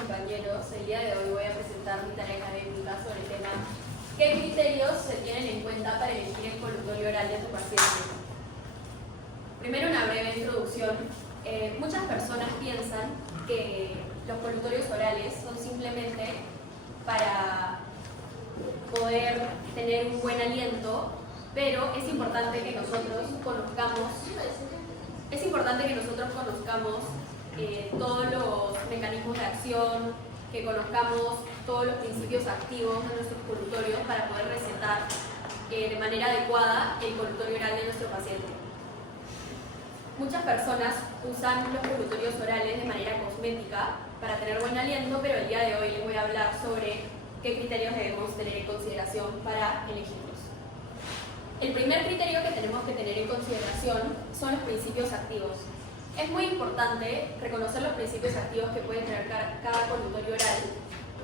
compañeros. El día de hoy voy a presentar mi tarea académica sobre el tema ¿qué criterios se tienen en cuenta para elegir el colutorio oral de tu paciente? Primero, una breve introducción. Muchas personas piensan que los colutorios orales son simplemente para poder tener un buen aliento, pero es importante que nosotros conozcamos todos los mecanismos de acción, que conozcamos todos los principios activos de nuestros colutorios para poder recetar de manera adecuada el colutorio oral de nuestro paciente. Muchas personas usan los colutorios orales de manera cosmética para tener buen aliento, pero el día de hoy les voy a hablar sobre qué criterios debemos tener en consideración para elegirlos. El primer criterio que tenemos que tener en consideración son los principios activos. Es muy importante reconocer los principios activos que puede tener cada colutorio oral,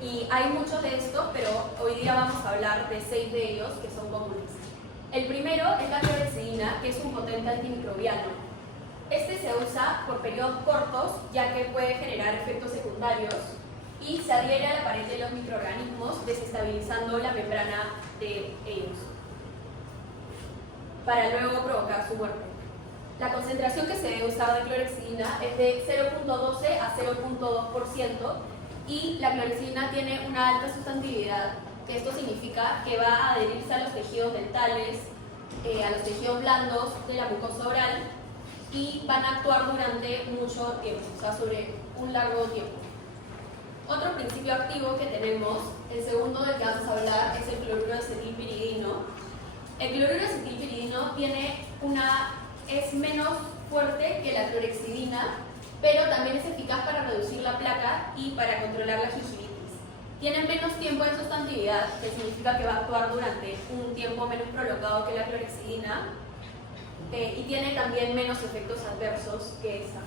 y hay muchos de estos, pero hoy día vamos a hablar de 6 de ellos que son comunes. El primero es la clorhexidina, que es un potente antimicrobiano. Este se usa por periodos cortos, ya que puede generar efectos secundarios y se adhiere a la pared de los microorganismos, desestabilizando la membrana de ellos, para luego provocar su muerte. La concentración que se debe usar de clorhexidina es de 0.12 a 0.2%, y la clorhexidina tiene una alta sustantividad. Esto significa que va a adherirse a los tejidos dentales, a los tejidos blandos de la mucosa oral, y van a actuar durante mucho tiempo, o sea, sobre un largo tiempo. Otro principio activo que tenemos, el segundo del que vamos a hablar, es el cloruro de acetilpiridino. El cloruro de acetilpiridino es menos fuerte que la clorhexidina, pero también es eficaz para reducir la placa y para controlar la gingivitis. Tiene menos tiempo de sustantividad, que significa que va a actuar durante un tiempo menos prolongado que la clorhexidina, y tiene también menos efectos adversos que esta.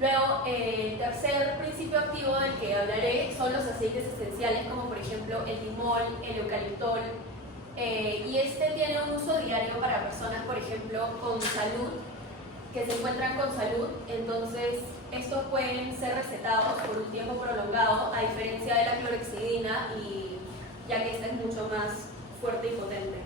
Luego, el tercer principio activo del que hablaré son los aceites esenciales, como por ejemplo el limol, el eucaliptol, y este tiene un uso diario para personas, por ejemplo, con salud, que se encuentran con salud. Entonces estos pueden ser recetados por un tiempo prolongado, a diferencia de la clorhexidina, y ya que esta es mucho más fuerte y potente.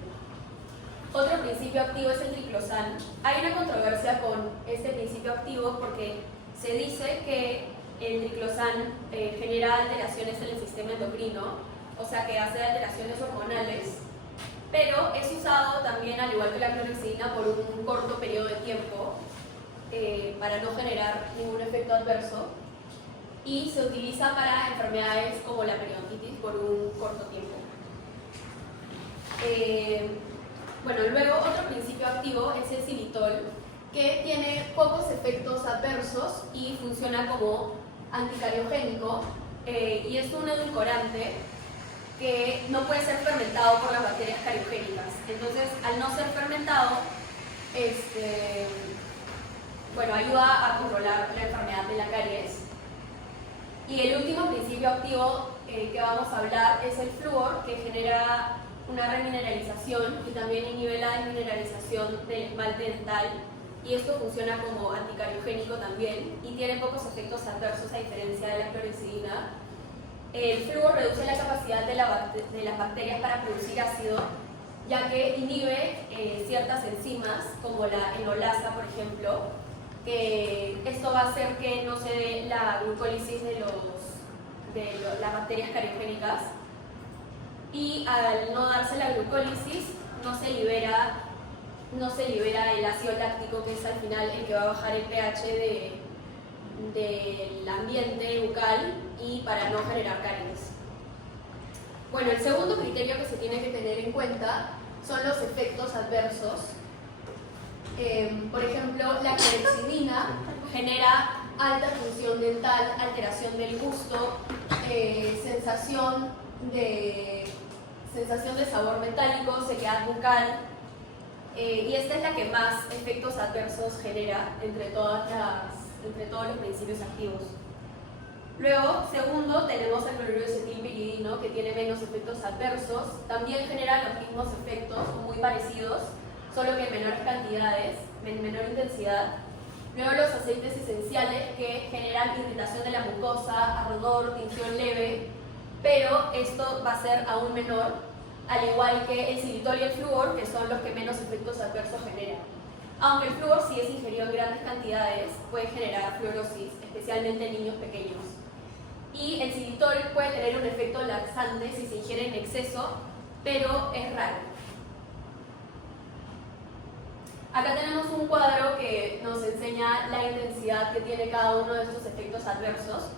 Otro principio activo es el triclosan. Hay una controversia con este principio activo porque se dice que el triclosan genera alteraciones en el sistema endocrino, o sea que hace alteraciones hormonales, pero es usado también, al igual que la clorhexidina, por un corto periodo de tiempo, para no generar ningún efecto adverso, y se utiliza para enfermedades como la periodontitis por un corto tiempo. Luego otro principio activo es el xilitol, que tiene pocos efectos adversos y funciona como anticariogénico, y es un edulcorante que no puede ser fermentado por las bacterias cariogénicas. Entonces, al no ser fermentado, ayuda a controlar la enfermedad de la caries. Y el último principio activo que vamos a hablar es el flúor, que genera una remineralización y también inhibe la desmineralización del esmalte dental, y esto funciona como anticariogénico también y tiene pocos efectos adversos, a diferencia de la clorhexidina. El flúor reduce la capacidad de las bacterias para producir ácido, ya que inhibe ciertas enzimas como la enolasa, por ejemplo, que esto va a hacer que no se dé la glucólisis de las bacterias cariogénicas, y al no darse la glucólisis no se libera el ácido láctico, que es al final el que va a bajar el pH del ambiente bucal y para no generar caries. Bueno, el segundo criterio que se tiene que tener en cuenta son los efectos adversos. Por ejemplo, la clorhexidina genera alta función dental, alteración del gusto, sensación de sabor metálico, sequedad bucal, y esta es la que más efectos adversos genera entre todos los principios activos. Luego, segundo, tenemos el cloruro de acetilpiridino, que tiene menos efectos adversos. También genera los mismos efectos, muy parecidos, solo que en menores cantidades, en menor intensidad. Luego los aceites esenciales que generan irritación de la mucosa, ardor, tinción leve, pero esto va a ser aún menor, al igual que el xilitol y el flúor, que son los que menos efectos adversos generan. Aunque el flúor, si es ingerido en grandes cantidades, puede generar fluorosis, especialmente en niños pequeños. Y el xilitol puede tener un efecto laxante si se ingiere en exceso, pero es raro. Acá tenemos un cuadro que nos enseña la intensidad que tiene cada uno de estos efectos adversos.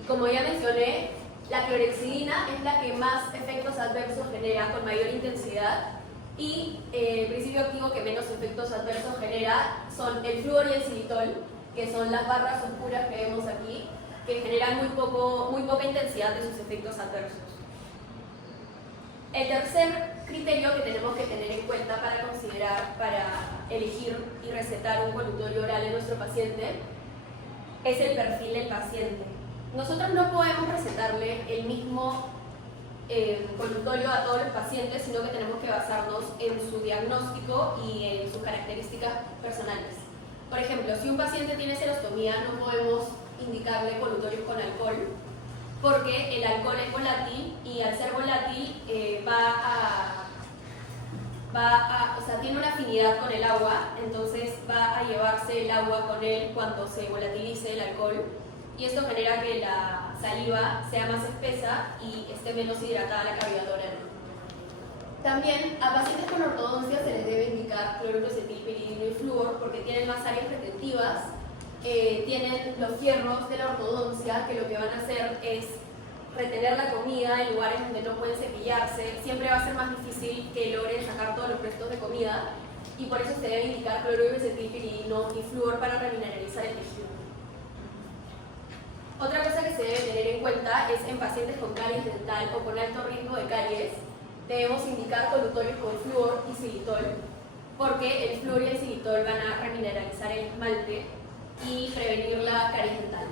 Y como ya mencioné, la clorhexidina es la que más efectos adversos genera con mayor intensidad. Y el principio activo que menos efectos adversos genera son el flúor y el xilitol, que son las barras oscuras que vemos aquí, que generan muy poca intensidad de sus efectos adversos. El tercer criterio que tenemos que tener en cuenta para considerar, para elegir y recetar un colutorio oral en nuestro paciente, es el perfil del paciente. Nosotros no podemos recetarle el mismo colutorio a todos los pacientes, sino que tenemos que basarnos en su diagnóstico y en sus características personales. Por ejemplo, si un paciente tiene serostomía, no podemos indicarle colutorios con alcohol, porque el alcohol es volátil y al ser volátil tiene una afinidad con el agua, entonces va a llevarse el agua con él cuando se volatilice el alcohol, y esto genera que la saliva sea más espesa y esté menos hidratada la cavidad oral. También a pacientes con ortodoncia se les debe indicar cloruro acetilpiridino y flúor porque tienen más áreas retentivas, tienen los fierros de la ortodoncia que lo que van a hacer es retener la comida en lugares donde no pueden cepillarse. Siempre va a ser más difícil que logren sacar todos los restos de comida y por eso se debe indicar cloruro acetilpiridino y flúor para remineralizar el tejido. Otra cosa que se debe tener en cuenta es en pacientes con caries dental o con alto riesgo de caries, debemos indicar colutorios con flúor y xilitol, porque el flúor y el xilitol van a remineralizar el esmalte y prevenir la caries dental.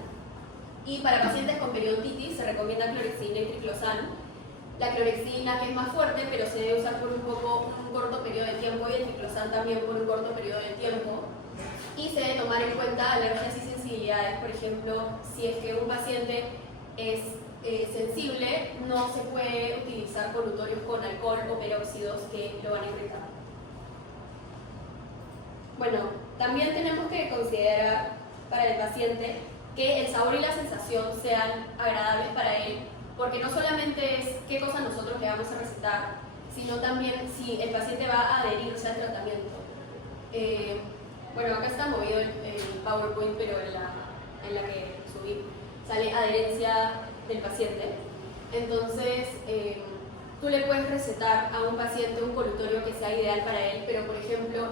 Y para pacientes con periodontitis se recomienda clorhexidina y triclosan. La clorhexidina, que es más fuerte, pero se debe usar por un corto periodo de tiempo, y el triclosan también por un corto periodo de tiempo. Y se debe tomar en cuenta alergias y sensibilidades. Por ejemplo, si es que un paciente es sensible, no se puede utilizar colutorios con alcohol o peróxidos que lo van a irritar. Bueno, también tenemos que considerar para el paciente que el sabor y la sensación sean agradables para él, porque no solamente es qué cosa nosotros le vamos a recetar, sino también si el paciente va a adherirse al tratamiento. Bueno, acá está movido el PowerPoint, pero en la que subí sale adherencia del paciente. Entonces, tú le puedes recetar a un paciente un colutorio que sea ideal para él, pero por ejemplo,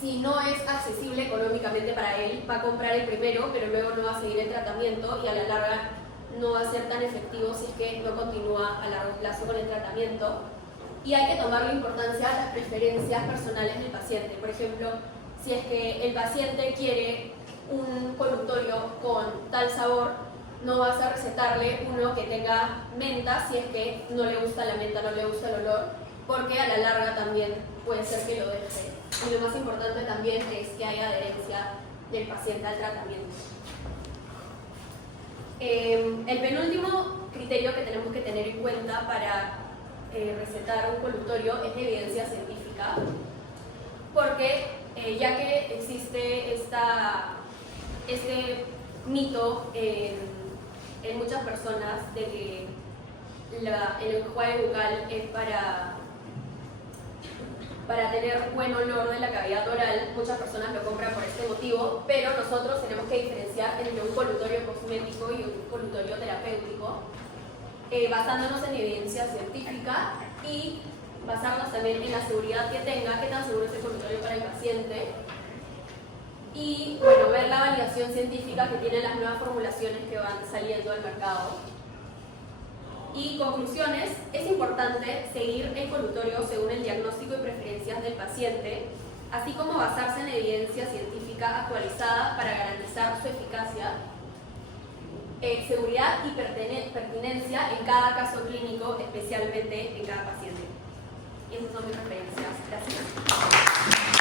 si no es accesible económicamente para él, va a comprar el primero, pero luego no va a seguir el tratamiento y a la larga no va a ser tan efectivo si es que no continúa a largo plazo con el tratamiento. Y hay que tomarle importancia a las preferencias personales del paciente. Por ejemplo, si es que el paciente quiere un colutorio con tal sabor, no vas a recetarle uno que tenga menta si es que no le gusta la menta, no le gusta el olor, porque a la larga también puede ser que lo deje. Y lo más importante también es que haya adherencia del paciente al tratamiento. El penúltimo criterio que tenemos que tener en cuenta para recetar un colutorio es la evidencia científica, porque ya que existe este mito en muchas personas de que el enjuague bucal es para tener buen olor de la cavidad oral, muchas personas lo compran por este motivo, pero nosotros tenemos que diferenciar entre un colutorio cosmético y un colutorio terapéutico, basándonos en evidencia científica y basarnos también en la seguridad que tenga, qué tan seguro es el colutorio para el paciente, y bueno, ver la validación científica que tienen las nuevas formulaciones que van saliendo al mercado. Y conclusiones, es importante seguir el colutorio según el diagnóstico y preferencias del paciente, así como basarse en evidencia científica actualizada para garantizar su eficacia, seguridad y pertinencia en cada caso clínico, especialmente en cada paciente. Y esas son mis referencias. Gracias.